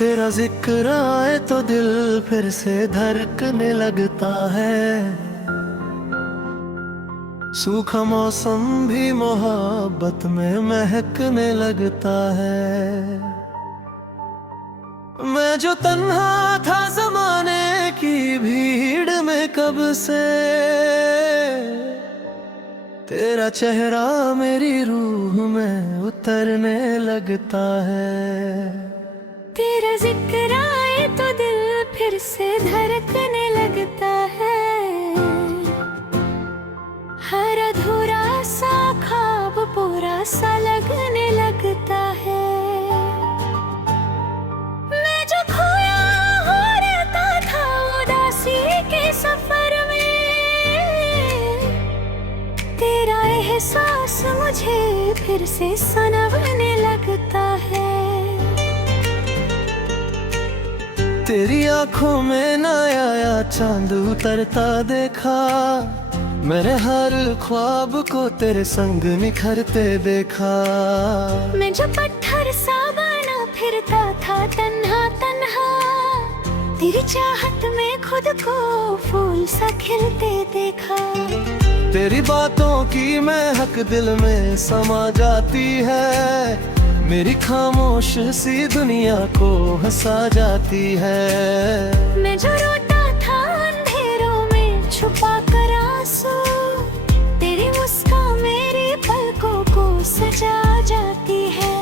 तेरा जिक्र आए तो दिल फिर से धड़कने लगता है। सूखा मौसम भी मोहब्बत में महकने लगता है। मैं जो तन्हा था जमाने की भीड़ में कब से, तेरा चेहरा मेरी रूह में उतरने लगता है। तेरा जिक्र आए तो दिल फिर से धड़कने लगता है। हर अधूरा सा ख्वाब पूरा सा लगने लगता है। मैं जो खोया हो रहता था उदासी के सफर में, तेरा एहसास मुझे फिर से सनवने लगता है। तेरी आंखों में नया चांद उतरता देखा, मैंने हर ख्वाब को तेरे संग निखरते देखा। मैं जो पत्थर सा बना फिरता था तन्हा तन्हा, तेरी चाहत में खुद को फूल सा खिलते देखा। तेरी बातों की महक दिल में समा जाती है, मेरी खामोश सी दुनिया को हंसा जाती है। मैं जो रोता था अंधेरों में छुपा कर आंसू, तेरी मुस्कान मेरी पलकों को सजा जाती है।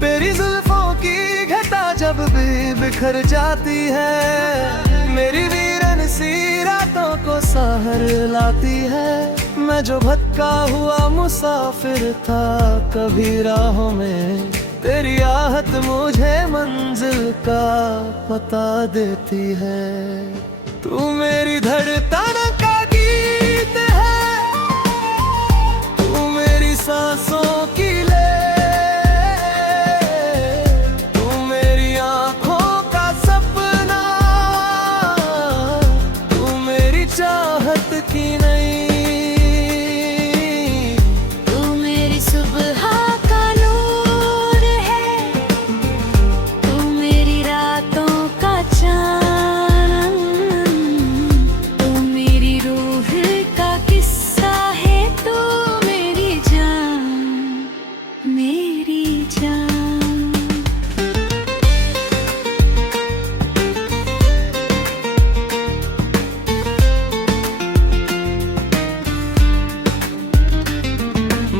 तेरी जुल्फों की घटा जब भी बिखर जाती है, मेरी वीरन सी रातों को सहर लाती है। मैं जो भटका हुआ मुसाफिर था कभी राहों में, तेरी आहट मुझे मंजिल का पता देती है। तू मेरी धड़कन का गीत है, तू मेरी सांसों की ले, तू मेरी आंखों का सपना, तू मेरी चाहत की नहीं।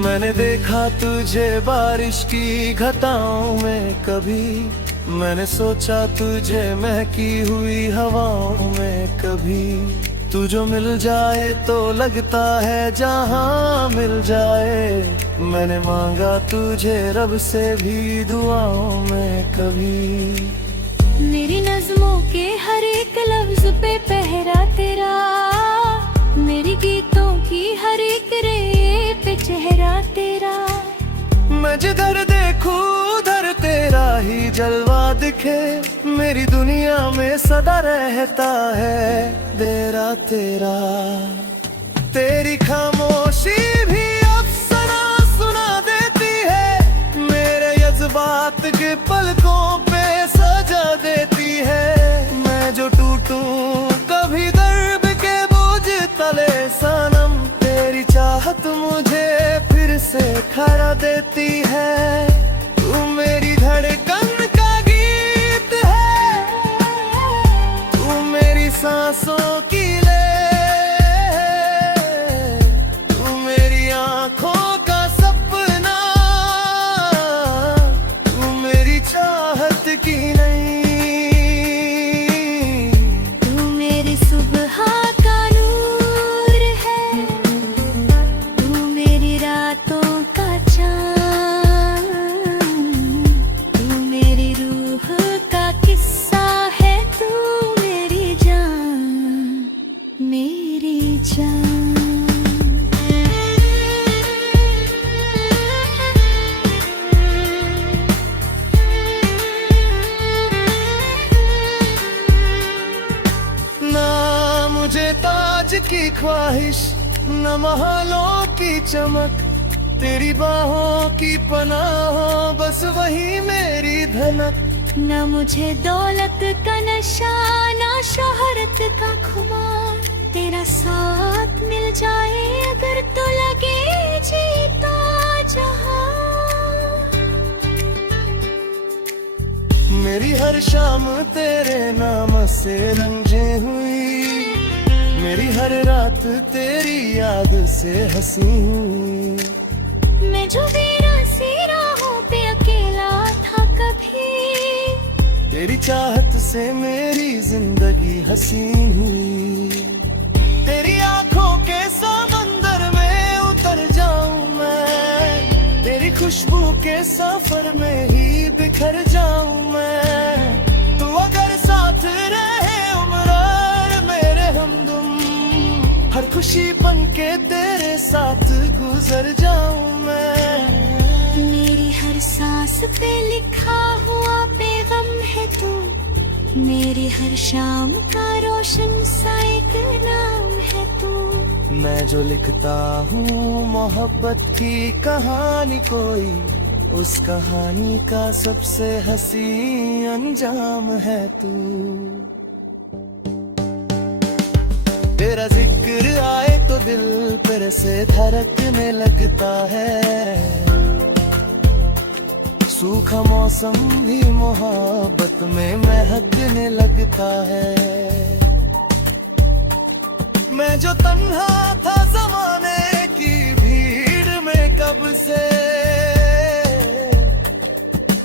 मैंने देखा तुझे बारिश की घटाओं में कभी, मैंने सोचा तुझे महकी हुई हवाओं में कभी। तू जो मिल जाए तो लगता है जहां मिल जाए, मैंने मांगा तुझे रब से भी दुआओं में कभी। मेरी नज़्मों के हर एक लफ्ज पे पहरा तेरा, मेरी गीतों की हर एक रे पे चेहरा तेरा। मैं जिधर देखूं उधर तेरा ही जलवा दिखे, मेरी दुनिया में सदा रहता है तेरा तेरा। तेरी खामोशी भी अफसाना सुना देती है, मेरे जज्बात के पलकों पे सजा देती है। मैं जो टूटूं कभी दर्द के बोझ तले सनम, तेरी चाहत मुझे फिर से खड़ा देती है। तू मेरी धड़कन का गीत है, तू मेरी सांसों की ले, तू मेरी आंखों का सपना, तू मेरी चाहत की नहीं। तू मेरी सुबह का नूर है, तू मेरी रातों का चाँद, तू मेरी रूह का किस्सा है, तू मेरी जान, मेरी जान। ना मुझे ताज की ख्वाहिश न महलों की चमक, तेरी बाहों की पनाह बस वही मेरी धनक। न मुझे दौलत का नशा, न शोहरत का खुमार। तेरा साथ मिल जाए अगर तो लगे जीता जहां। मेरी हर शाम तेरे नाम से रंजे हुई, मेरी हर रात तेरी याद से हंसी हुई। मैं जो बेरासी राहों पे अकेला था कभी, तेरी चाहत से मेरी जिंदगी हसीन हुई। तेरी आंखों के समंदर में उतर जाऊं मैं, तेरी खुशबू के सफर में ही बिखर जाऊं मैं। तू अगर साथ रहे उम्र मेरे हमदम, हर खुशी बन के तेरे साथ गुजर जाऊं मैं। मेरी हर सांस पे लिखा हुआ पैगाम है तू, मेरी हर शाम का रोशन सा एक नाम है तू। मैं जो लिखता हूँ मोहब्बत की कहानी कोई, उस कहानी का सबसे हंसी अंजाम है तू। तेरा जिक्र आए तो दिल फिर से धड़कने लगता है। सूखा मौसम भी मोहब्बत में महकने लगता है। मैं जो तन्हा था ज़माने की भीड़ में कब से,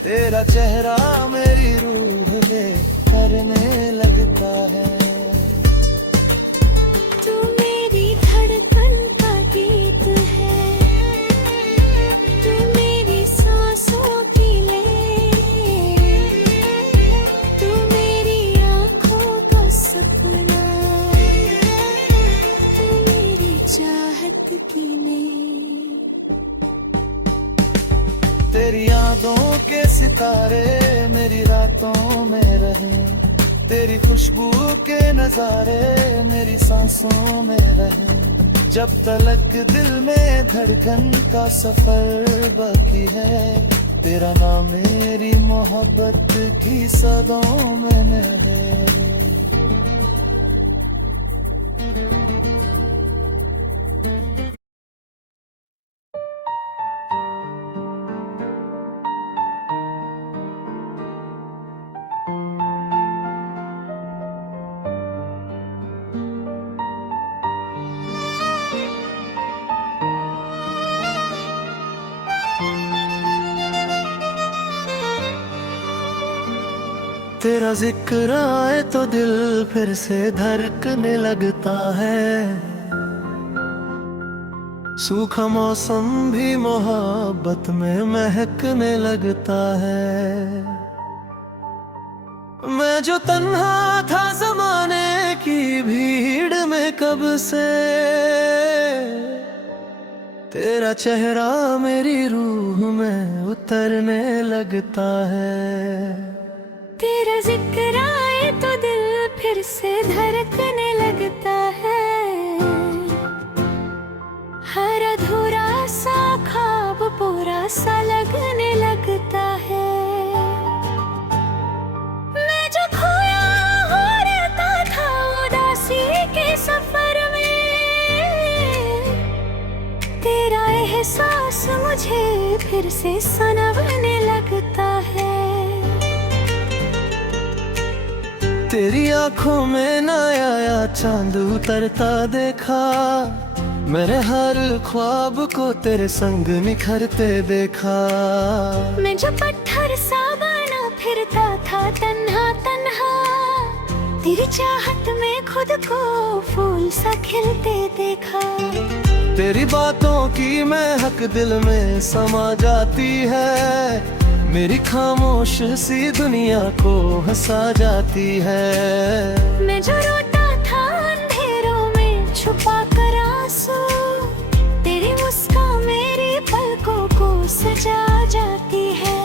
तेरा चेहरा मेरी रूह दे करने लगता है। तू मेरी धड़कन का गीत है, तू मेरी सांसों की लय, तू मेरी आँखों का सपना, तू मेरी चाहत की नींद। तेरी यादों के सितारे मेरी रातों में रहे, तेरी खुशबू के नजारे मेरी सांसों में रहे। जब तलक दिल में धड़कन का सफर बाकी है, तेरा नाम मेरी मोहब्बत की सदों में है। तेरा जिक्र आए तो दिल फिर से धड़कने लगता है। सूखा मौसम भी मोहब्बत में महकने लगता है। मैं जो तन्हा था ज़माने की भीड़ में कब से, तेरा चेहरा मेरी रूह में उतरने लगता है। तेरा जिक्र आए तो दिल फिर से धड़कने लगता है। हर अधूरा सा ख्वाब पूरा सा लगने लगता है। मैं जो खोया हो रहता था उदासी के सफर में, तेरा एहसास मुझे फिर से सनवने लगता है। तेरी आंखों में नया चांद उतरता देखा, मैंने हर ख्वाब को तेरे संग निखरते देखा। मैं जो पत्थर सा बना फिरता था तन्हा तन्हा, तेरी चाहत में खुद को फूल सा खिलते देखा। तेरी बातों की महक दिल में समा जाती है, मेरी खामोश सी दुनिया को हंसा जाती है। मैं जो रोता था अंधेरों में छुपा कर आंसू, तेरी मुस्कान मेरी पलकों को सजा जाती है।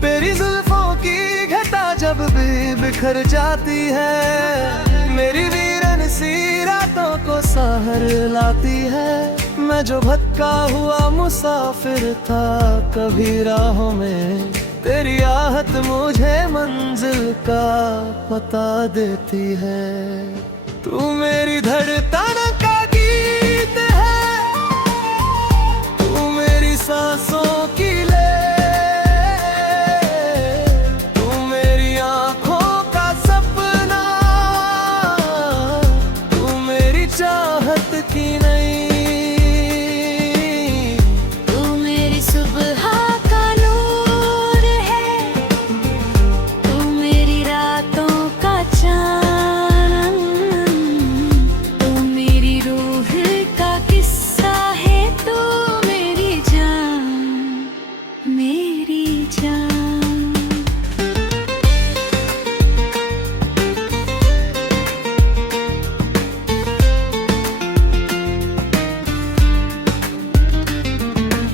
तेरी जुल्फों की घटा जब भी बिखर जाती है, मेरी वीरन सी रातों को सहर लाती है। मैं जो भटका हुआ मुसाफिर था कभी राहों में, तेरी आहट मुझे मंजिल का पता देती है। तू मेरी धड़कन का गीत है, तू मेरी सांसों की ले, तू मेरी आंखों का सपना, तू मेरी चाहत की नहीं। तू मेरी सुबह का नूर है, तू मेरी रातों का चांद, तू मेरी रूह का किस्सा है, तू मेरी जान, मेरी जान।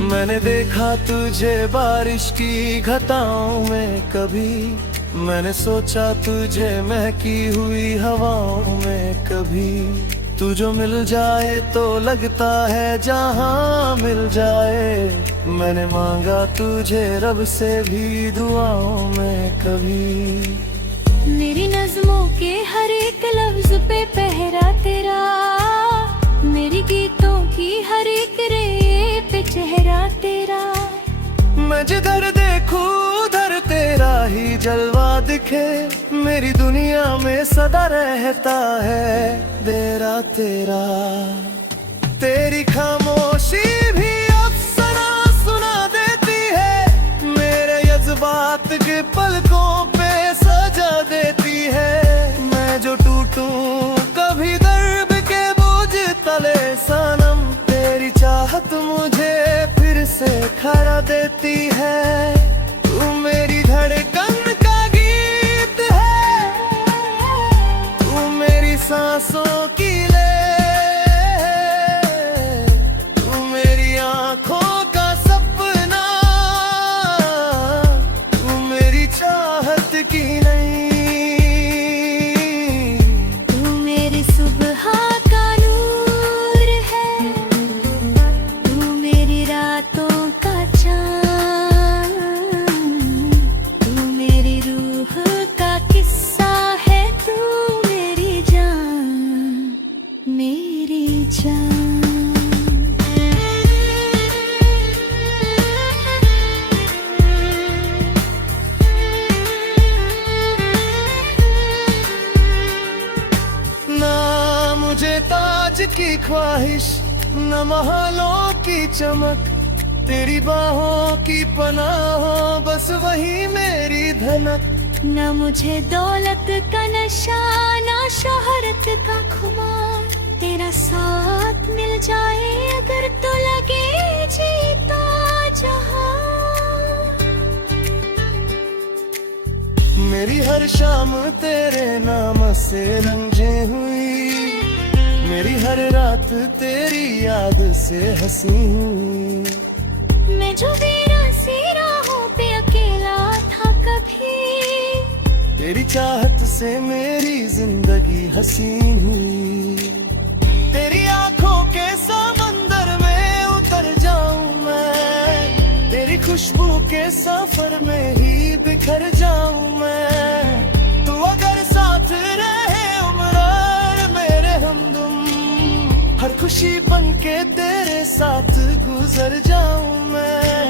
मैंने देखा तुझे बारिश की घटाओं में कभी, मैंने सोचा तुझे महकी हुई हवाओं में कभी। तू जो मिल जाए तो लगता है जहां मिल जाए, मैंने मांगा तुझे रब से भी दुआओं में कभी। मेरी नज़्मों के हर एक लफ्ज पे पहरा तेरा, मेरी गीतों की हर एक रे पे चेहरा तेरा। मैं जिधर देखूं उधर तेरा ही जलवा दिखे, मेरी दुनिया में सदा रहता है तेरा तेरा। तेरी खामोशी भी अफसाना सुना देती है, मेरे जज्बात के पलकों पे सजा देती है। मैं जो टूटूं कभी दर्द के बोझ तले सनम, तेरी चाहत मुझे फिर से खरा देती है। तू मेरी धड़कन का गीत है, तू मेरी सांसों की ले, तू मेरी आंखों का सपना, तू मेरी चाहत की नहीं। तू मेरी सुबह का नूर है, तू मेरी रातों का चांद, तू मेरी रूह का किस्सा है, तू मेरी जान, मेरी जान। ना मुझे ताज की ख्वाहिश, न महलों की चमक, तेरी बाहों की पनाह हो बस वही मेरी धनक। न मुझे दौलत का नशा, न शोहरत का खुमार, तेरा साथ मिल जाए अगर तो लगे जीता जहां। मेरी हर शाम तेरे नाम से रंजे हुई, मेरी हर रात तेरी याद से हंसी हुई। मैं जो वीरासी राहों पे अकेला था कभी, तेरी चाहत से मेरी जिंदगी हंसी हुई। तेरी आंखों के समंदर में उतर जाऊं मैं, तेरी खुशबू के सफर में ही बिखर जाऊं मैं। तू अगर साथ रहे उम्र मेरे हमदम, हर खुशी बन के तेरे साथ गुजर जाऊं मैं।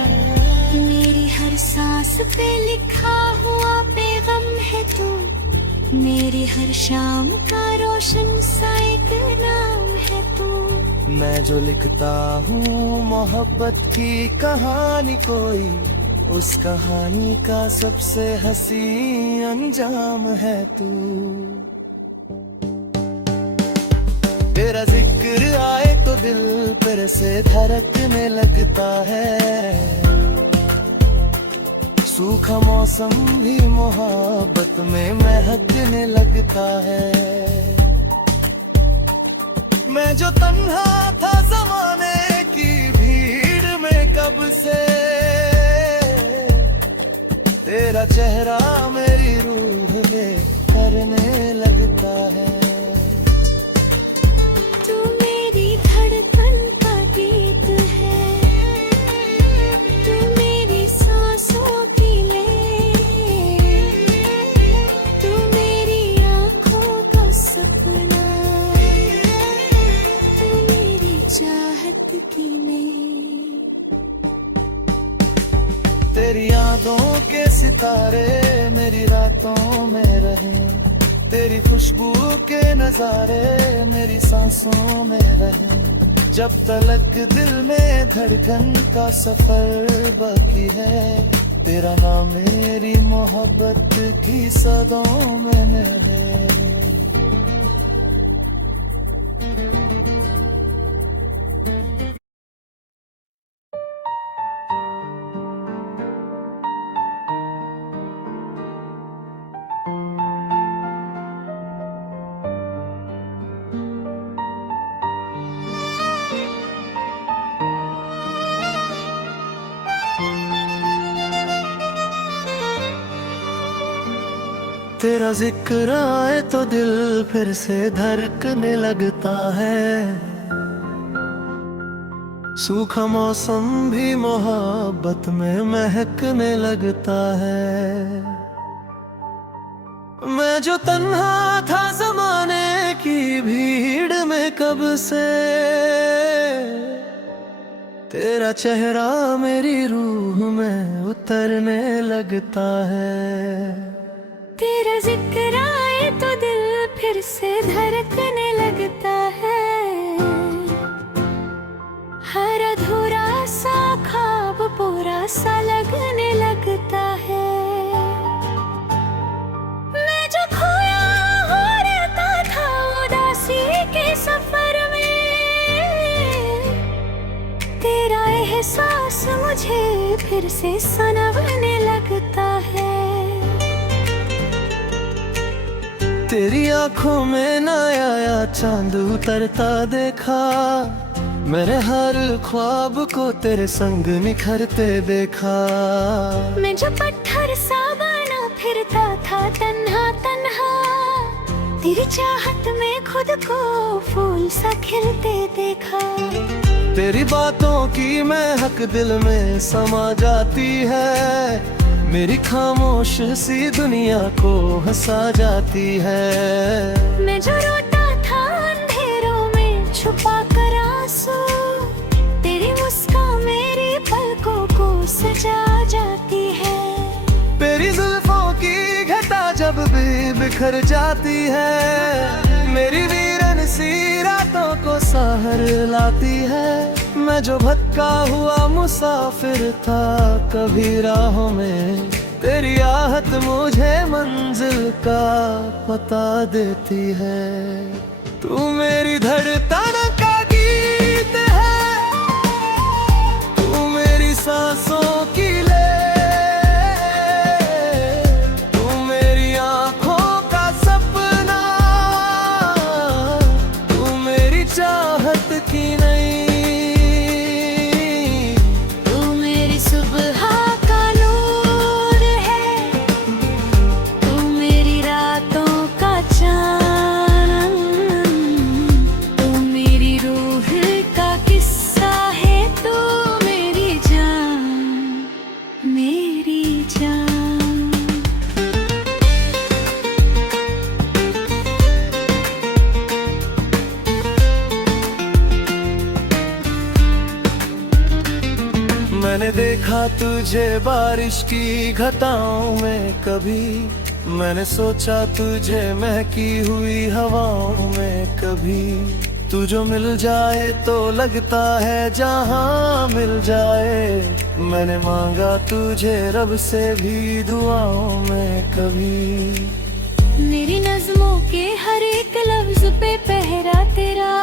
मेरी हर सांस पे लिखा हुआ पैगाम है तू, मेरी हर शाम का रोशन सा एक नाम है तू। मैं जो लिखता हूँ मोहब्बत की कहानी कोई, उस कहानी का सबसे हंसी अंजाम है तू। तेरा जिक्र आए तो दिल फिर से धड़कने लगता है, सूखा मौसम भी मोहब्बत में महकने लगता है। मैं जो तन्हा था जमाने की भीड़ में कब से, तेरा चेहरा मेरी रूह में करने लगता है। तू मेरी धड़कन का गीत है, तू मेरी सांसों की ले, चाहत की मैं। तेरी यादों के सितारे मेरी रातों में रहे, तेरी खुशबू के नजारे मेरी सांसों में रहे। जब तलक दिल में धड़कन का सफर बाकी है, तेरा नाम मेरी मोहब्बत की सदों में है। तेरा जिक्र आए तो दिल फिर से धड़कने लगता है, सूखा मौसम भी मोहब्बत में महकने लगता है। मैं जो तन्हा था जमाने की भीड़ में कब से, तेरा चेहरा मेरी रूह में उतरने लगता है। तेरा जिक्र आए तो दिल फिर से धड़कने लगता है, हर अधूरा सा ख्वाब पूरा सा लगने लगता है। मैं जो खोया हो रहता था उदासी के सफर में, तेरा एहसास मुझे फिर से सनवने लगता है। तेरी आंखों में नया चांद उतरता देखा, मैंने हर ख्वाब को तेरे संग निखरते देखा। मैं जो पत्थर सा बना फिरता था तन्हा तन्हा, तेरी चाहत में खुद को फूल सा खिलते देखा। तेरी बातों की महक दिल में समा जाती है, मेरी खामोश सी दुनिया को हंसा जाती है। मैं जो रोता था अंधेरों में छुपा कर आंसू, तेरी मुस्कान मेरी पलकों को सजा जाती है। तेरी जुल्फों की घटा जब भी बिखर जाती है, मेरी वीरन सी रातों को सहर लाती है। मैं जो भटका हुआ मुसाफिर था कभी राहों में, तेरी आहट मुझे मंजिल का पता देती है। तू मेरी धड़कन का गीत है, तू मेरी सांसों की ले, तू मेरी आंखों का सपना, तू मेरी चाहत की नहीं। मैंने देखा तुझे बारिश की घटाओं में कभी, मैंने सोचा तुझे महकी हुई हवाओं में कभी। तू जो मिल जाए तो लगता है जहां मिल जाए, मैंने मांगा तुझे रब से भी दुआओं में कभी। मेरी नज़्मों के हर एक लफ्ज पे पहरा तेरा,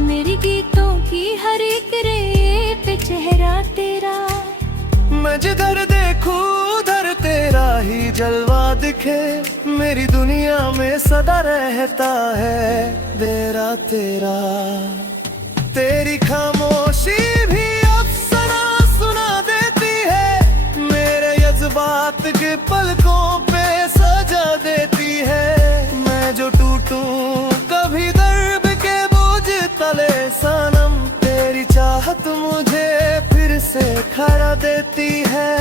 मेरी गीतों की हर एक रे पे चेहरा तेरा। मैं जिधर देखूं उधर तेरा ही जलवा दिखे, मेरी दुनिया में सदा रहता है तेरा तेरा। तेरी खामोशी भी अफसाना सुना देती है, मेरे जज्बात के पलकों पे सजा देती है। मैं जो टूटूं कभी दर्द के बोझ तले सनम, तेरी चाहत मुझे फिर से खड़ा देती है।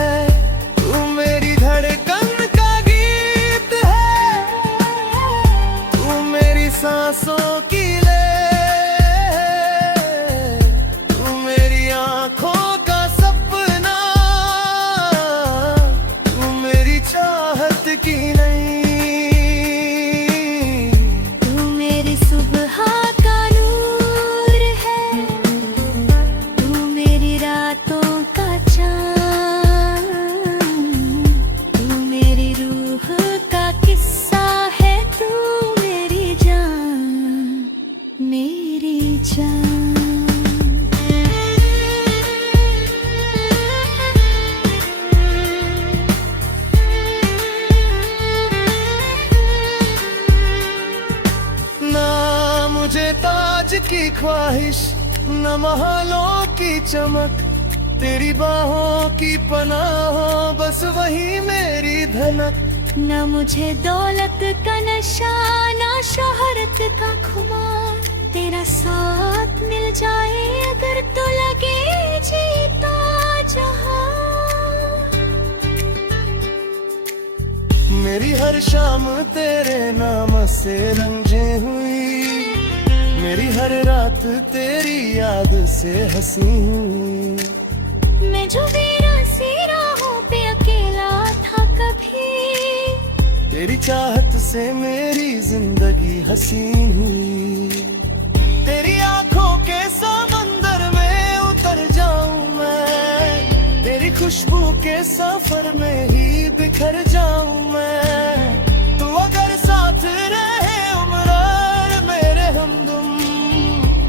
तू मेरी धड़कन का गीत है, तू मेरी सांसों की ले, ख्वाहिश न महलों की चमक, तेरी बाहों की पनाह हो, बस वही मेरी धनक। न मुझे दौलत का नशा, न शोहरत का खुमार, तेरा साथ मिल जाए अगर तो लगे जीता जहां। मेरी हर शाम तेरे नाम से रंजे हुई, मेरी हर रात तेरी याद से हंसी हुई। मैं जो वीरासी राहों पे अकेला था कभी, तेरी चाहत से मेरी जिंदगी हंसी हुई। तेरी आंखों के समंदर में उतर जाऊं मैं, तेरी खुशबू के सफर में ही बिखर जाऊं मैं। तू अगर साथ रहे उम्र मेरे हमदम,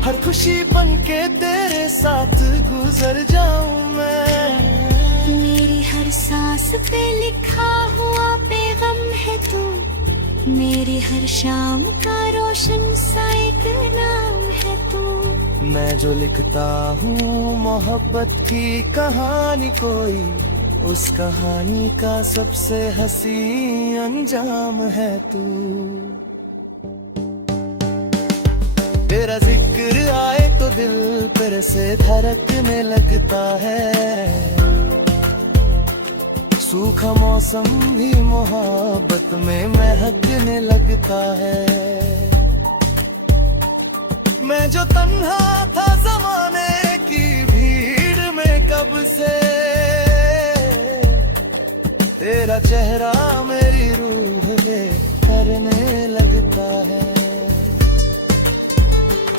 हर खुशी बन के तेरे साथ गुजर जाऊं मैं। मेरी हर सांस पे लिखा हुआ पैगाम है तू, मेरी हर शाम का रोशन सा एक नाम है तू। मैं जो लिखता हूँ मोहब्बत की कहानी कोई, उस कहानी का सबसे हंसी अंजाम है तू। तेरा जिक्र आए तो दिल फिर से धड़कने लगता है, सूखा मौसम भी मोहब्बत में महकने लगता है। मैं जो तन्हा था जमाने की भीड़ में कब से, तेरा चेहरा मेरी रूह में करने लगता है।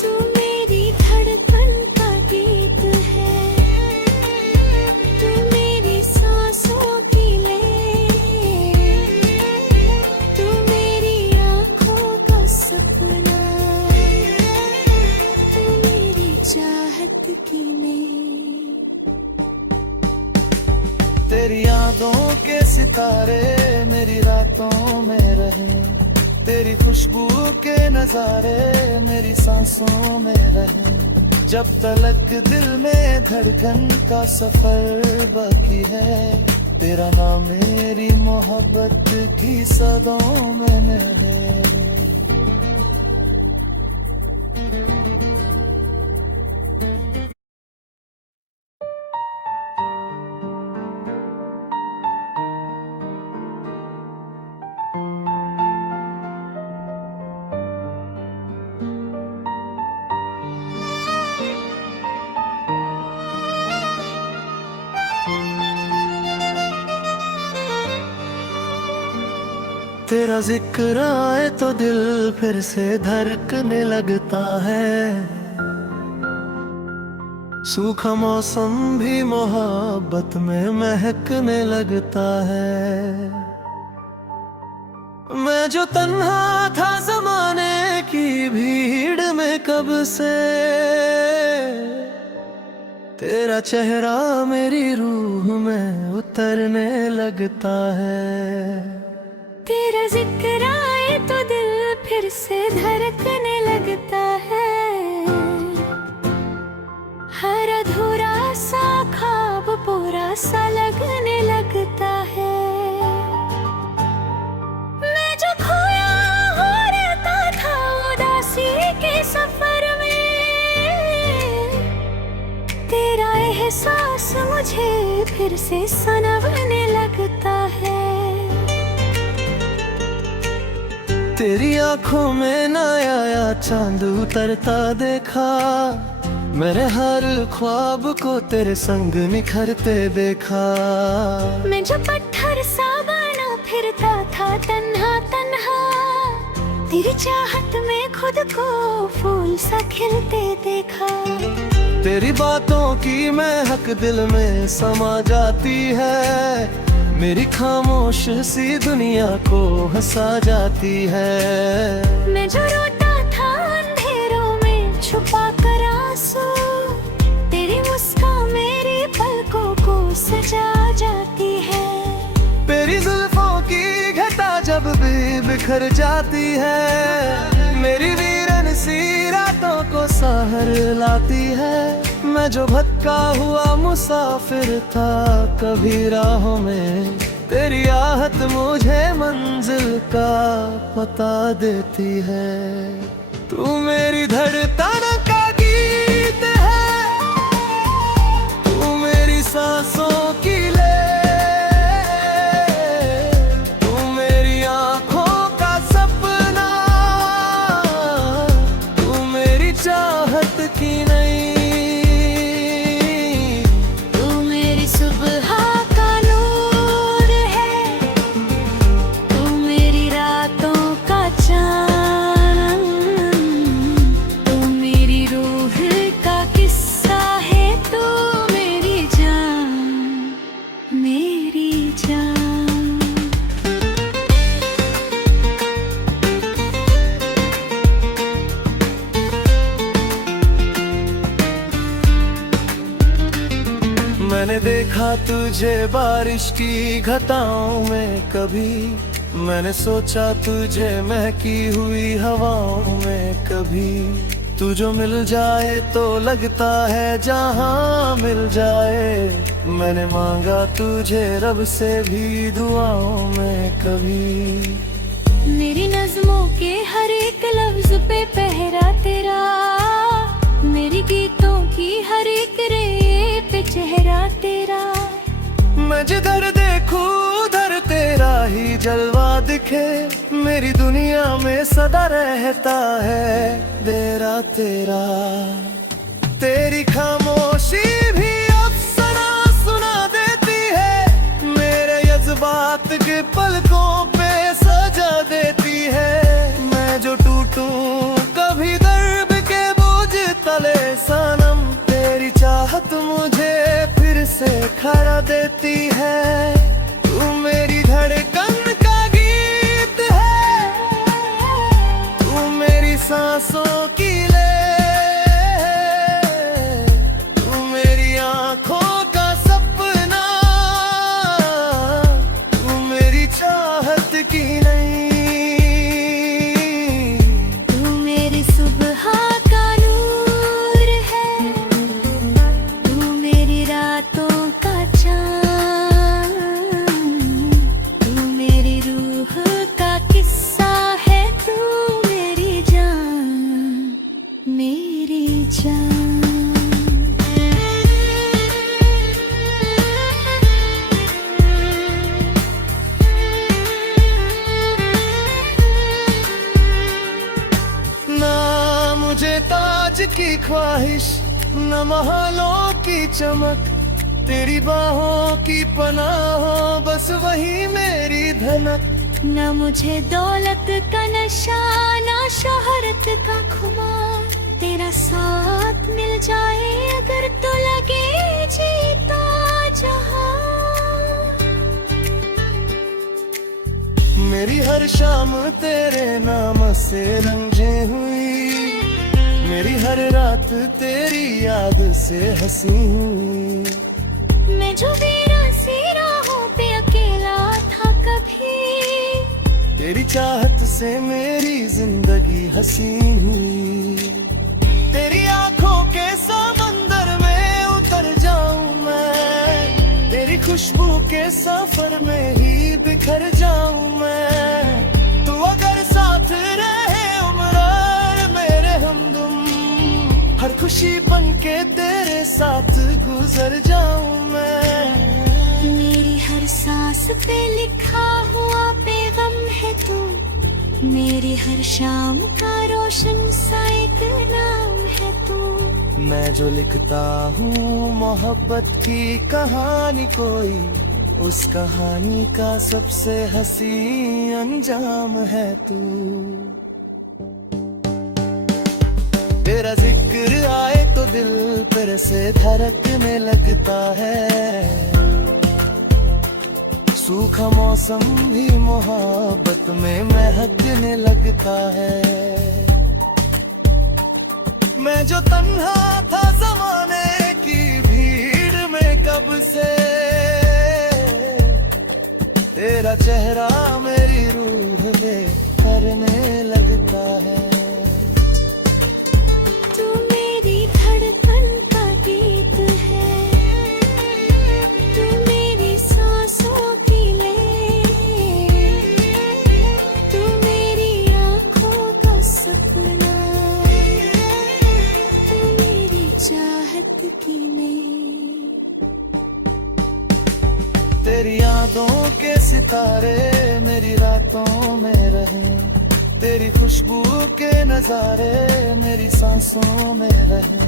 तू मेरी धड़कन का गीत है, तू मेरी सांसों की लय, तू मेरी आँखों का सपना, तू मेरी चाहत की नींद। तेरी यादों के सितारे मेरी रातों में रहे, तेरी खुशबू के नजारे मेरी सांसों में रहे। जब तलक दिल में धड़कन का सफर बाकी है, तेरा नाम मेरी मोहब्बत की सदों में है। तेरा जिक्र आए तो दिल फिर से धड़कने लगता है, सूखा मौसम भी मोहब्बत में महकने लगता है। मैं जो तन्हा था जमाने की भीड़ में कब से, तेरा चेहरा मेरी रूह में उतरने लगता है। तेरा जिक्र आए तो दिल फिर से धड़कने लगता है, हर अधूरा सा ख्वाब पूरा सा लगने लगता है। मैं जो खोया हो रहता था उदासी के सफर में, तेरा एहसास मुझे फिर से सनवने लगता है। तेरी आंखों में नया चांद उतरता देखा, मेरे हर ख्वाब को तेरे संग निखरते देखा। मैं जो पत्थर सा बना फिरता था तन्हा तन्हा, तेरी चाहत में खुद को फूल सा खिलते देखा। तेरी बातों की महक दिल में समा जाती है, मेरी खामोश सी दुनिया को हंसा जाती है। मैं जो रोता था अंधेरों में छुपा कर आंसू, तेरी मुस्कान मेरी पलकों को सजा जाती है। तेरी जुल्फों की घटा जब भी बिखर जाती है, मेरी वीरन सी रातों को सहर लाती है। मैं जो भटका हुआ मुसाफिर था कभी राहों में, तेरी आहट मुझे मंजिल का पता देती है। तू मेरी धड़कन का गीत है, तू मेरी सांसों की ले, तू मेरी आंखों का सपना, तू मेरी चाहत की नहीं, तू मेरी सुबह का नूर है, तू मेरी रातों का चांद, तू मेरी रूह का किस्सा है, तू मेरी जान, मेरी जान। मैंने देखा तुझे बारिश की घटाओं में कभी, मैंने सोचा तुझे महकी हुई हवाओं में कभी। तू जो मिल जाए तो लगता है जहां मिल जाए, मैंने मांगा तुझे रब से भी दुआओं में कभी। मेरी नज़्मों के हर एक लफ्ज पे पहरा तेरा, मेरी गीतों की हर एक रे पे चेहरा तेरा। मैं जिधर देखूं उधर तेरा ही जलवा दिखे, मेरी दुनिया में सदा रहता है तेरा तेरा। तेरी खामोशी भी अफसाना सुना देती है, मेरे जज्बात के पलकों पे सजा देती है। मैं जो टूटूं कभी दर्द के बोझ तले सनम, तेरी चाहत मुझे फिर से खड़ा देती है। तू मेरी धड़कन का गीत है, तू मेरी सांसों की ले, तू मेरी आंखों का सपना, तू मेरी चाहत की नहीं, तू मेरी सुबह का नूर है, तू मेरी रातों का चांद, तू मेरी रूह का किस्सा है, तू मेरी जान, मेरी जान। ना मुझे ताज की ख्वाहिश, न महलों की चमक, तेरी बाहों की पनाह हो बस वही मेरी धनक। न मुझे दौलत का नशा, ना शोहरत का खुमार, तेरा साथ मिल जाए अगर तो लगे जीता जहां। मेरी हर शाम तेरे नाम से रंजे हुई, मेरी हर रात तेरी याद से हंसी हुई। मैं जो बेरासी राहों पे अकेला था कभी, तेरी चाहत से मेरी जिंदगी हंसी हुई। तेरी आंखों के समंदर में उतर जाऊं मैं, तेरी खुशबू के सफर में ही बिखर जाऊं मैं। तू अगर साथ रहे उम्र मेरे हमदम, हर खुशी बन के तेरे साथ गुजर जाऊं मैं। मेरी हर सांस पे लिखा हुआ पैगाम है तू, मेरी हर शाम का रोशन सा एक नाम है तू। मैं जो लिखता हूँ मोहब्बत की कहानी कोई, उस कहानी का सबसे हंसी अंजाम है तू। तेरा जिक्र आए तो दिल फिर से धड़कने लगता है, सूखा मौसम भी मोहब्बत में महकने लगता है। मैं जो तन्हा था जमाने की भीड़ में कब से, तेरा चेहरा मेरी रूह में करने लगता है। तू रात की नींद। तेरी यादों के सितारे मेरी रातों में रहे, तेरी खुशबू के नजारे मेरी सांसों में रहे।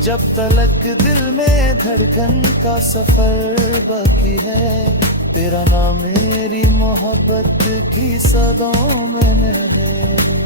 जब तलक दिल में धड़कन का सफर बाकी है, तेरा नाम मेरी मोहब्बत की सदों में है।